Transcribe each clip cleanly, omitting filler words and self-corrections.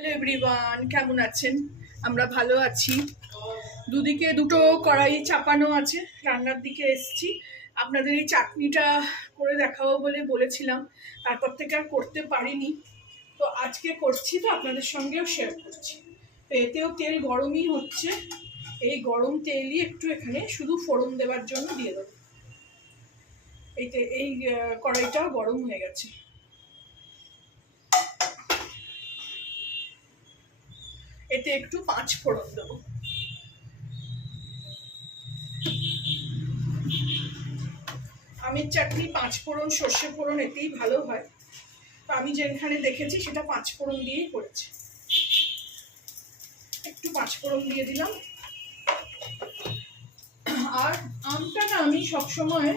Hello everyone, কেমন আছেন? আমরা ভালো আছি। দুদিকে দুটো কড়াই চাপানো আছে, রান্নার দিকে এসছি। আপনাদের এই চাটনিটা করে দেখাবো বলে বলেছিলাম, তারপর থেকে আর করতে পারিনি। তো আজকে করছি, তো আপনাদের সঙ্গেও শেয়ার করছি। তো এতেও তেল গরমই হচ্ছে, এই গরম তেলই একটু এখানে শুধু ফোড়ন দেওয়ার জন্য দিয়ে দেবো। এই কড়াইটাও গরম হয়ে গেছে। এতে একটু 5 ফোড়ন দেবো। আমের চাটনি 5 ফোড়ন, সর্ষে ফোড়ন এতেই ভালো হয়। তো আমি যেখানে দেখেছি সেটা 5 ফোড়ন দিয়েই করেছি। একটু 5 ফোড়ন দিয়ে দিলাম। আর আমটা না আমি সবসময়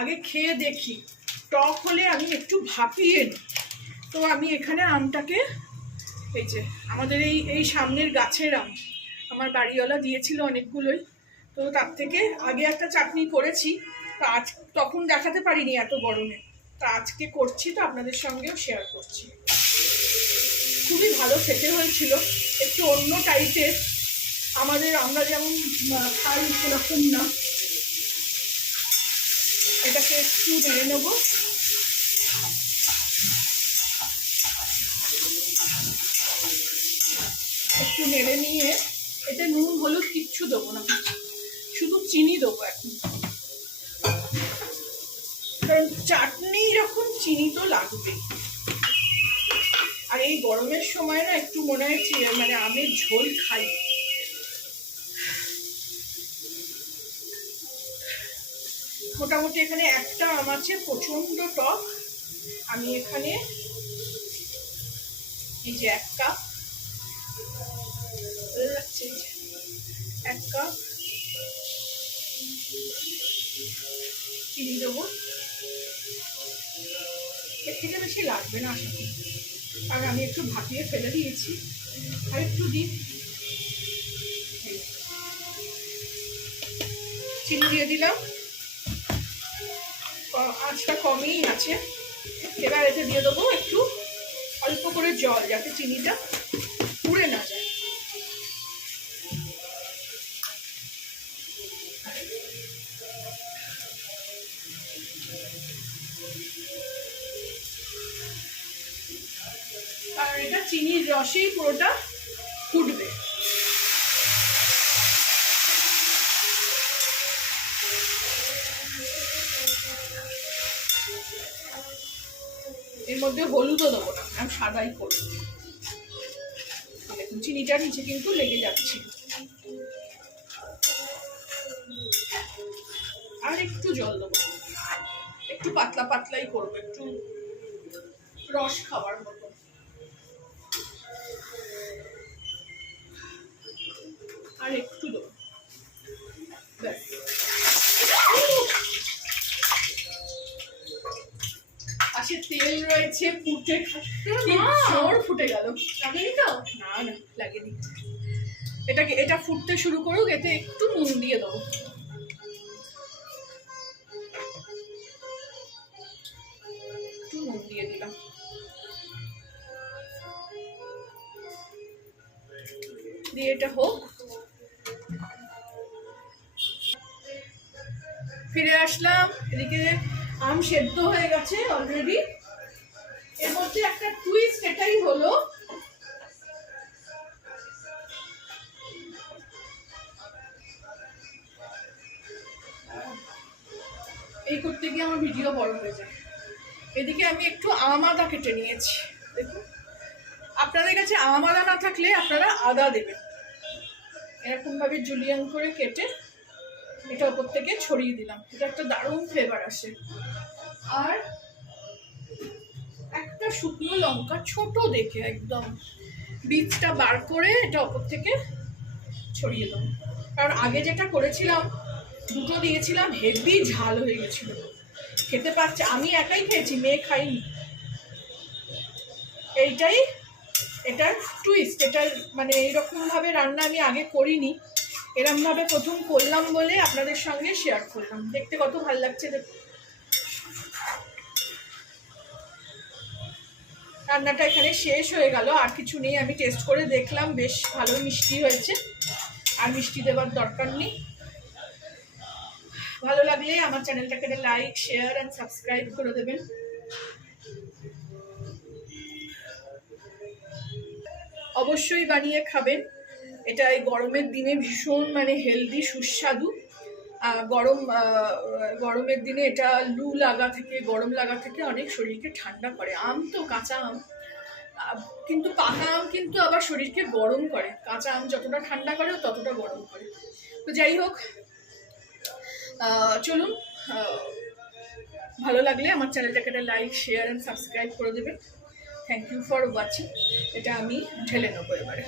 আগে খেয়ে দেখি, টক হলে আমি একটু ভাপিয়ে নিই। তো আমি এখানে আমটাকে, এই যে আমাদের এই সামনের গাছের আম, আমার বাড়িওয়ালা দিয়েছিল অনেকগুলোই। তো তার থেকে আগে একটা চাটনি করেছি, তো আজ তখন দেখাতে পারিনি এত গরমে। তা আজকে করছি, তো আপনাদের সঙ্গেও শেয়ার করছি। খুবই ভালো খেতে হয়েছিল, একটু অন্য টাইপের। আমরা যেমন খাই সেরকম না। এটাকে একটু নেড়ে নেব। একটু নেড়ে নিয়ে এতে নুন হলুদ কিচ্ছু দেবো না, শুধু চিনি দেবো এখন। কারণ চাটনি যখন চিনি তো লাগবে। আর এই গরমের সময় না একটু মনে হচ্ছে মানে আমের ঝোল খাই। মোটামুটি এখানে একটা আম আছে, প্রচন্ড টক। আমি এখানে এই যে 1 কাপ, চিনি দেবো। এর থেকে বেশি লাগবে না আশা করি, আর আমি একটু ভাপিয়ে ফেলে দিয়েছি। আর একটু দিই, চিনি দিয়ে দিলাম। আঁচটা কমই আছে। এবার এতে দিয়ে দেবো একটু অল্প করে জল, যাতে চিনিটা পুড়ে না যায়। আর এটা চিনির রসেই পুরোটা ফুটবে। এর মধ্যে হলুদও দেবো না, আমি সাদাই করবো। দেখুন চিনিটা নিচে কিন্তু লেগে যাচ্ছে। আর একটু জল দেবো, একটু পাতলা পাতলাই করবো, একটু রস খাবার মতো। আর একটু দেবো, ব্যাস। পাশে তেল রয়েছে, ফুটে জোর ফুটে গেল। লাগেনি তো? না না, লাগেনি। এটা ফুটতে শুরু করুক, এতে একটু নুন দিয়ে দেবো। একটু নুন দিয়ে দিলাম। দিয়ে এটা হোক। ফিরে আসলাম, এদিকে আম সেদ্ধ হয়ে গেছে অলরেডি। এর মধ্যে একটা টুইস্ট এটাই হলো, এই করতে গিয়ে আমার ভিডিও বড় হয়ে যায়। এদিকে আমি একটু আম আদা কেটে নিয়েছি। দেখুন, আপনাদের কাছে আম আদা না থাকলে আপনারা আদা দেবেন। এরকম ভাবে জুলিয়ান করে কেটে এটা ওপর থেকে ছড়িয়ে দিলাম, এটা একটা দারুণ ফ্লেভার আসে। আর একটা শুকনো লঙ্কা ছোট দেখে একদম বীজটা বার করে এটা ওপর থেকে ছড়িয়ে দেবো। কারণ আগে যেটা করেছিলাম, দুটো দিয়েছিলাম, হেভি ঝাল হয়ে গেছিল, খেতে পারছে। আমি একাই খেয়েছি, মেয়ে খাইনি। এটার টুইস্ট। এটার মানে এইরকম ভাবে রান্না আমি আগে করিনি, এরকম ভাবে প্রথম করলাম বলে আপনাদের সঙ্গে শেয়ার করলাম। দেখতে কত ভালো লাগছে দেখুন। রান্নাটা এখানে শেষ হয়ে গেল, আর কিছু নেই। আমি টেস্ট করে দেখলাম, বেশ ভালো মিষ্টি হয়েছে, আর মিষ্টি দেওয়ার দরকার নেই। ভালো লাগলে আমার চ্যানেলটাকে লাইক, শেয়ার অ্যান্ড সাবস্ক্রাইব করে দেবেন। অবশ্যই বানিয়ে খাবেন, এটা এই গরমের দিনে ভীষণ মানে হেলদি, সুস্বাদু। গরমের দিনে এটা লু লাগা থেকে, গরম লাগা থেকে অনেক শরীরকে ঠান্ডা করে। আম তো কাঁচা আম, কিন্তু পাকা আম কিন্তু আবার শরীরকে গরম করে। কাঁচা আম যতটা ঠান্ডা করে ততটা গরম করে। তো যাই হোক, চলুন, ভালো লাগলে আমার চ্যানেলটাকে লাইক, শেয়ার অ্যান্ড সাবস্ক্রাইব করে দেবেন। Thank you for watching. এটা আমি ঢেলে নেবো এবারে।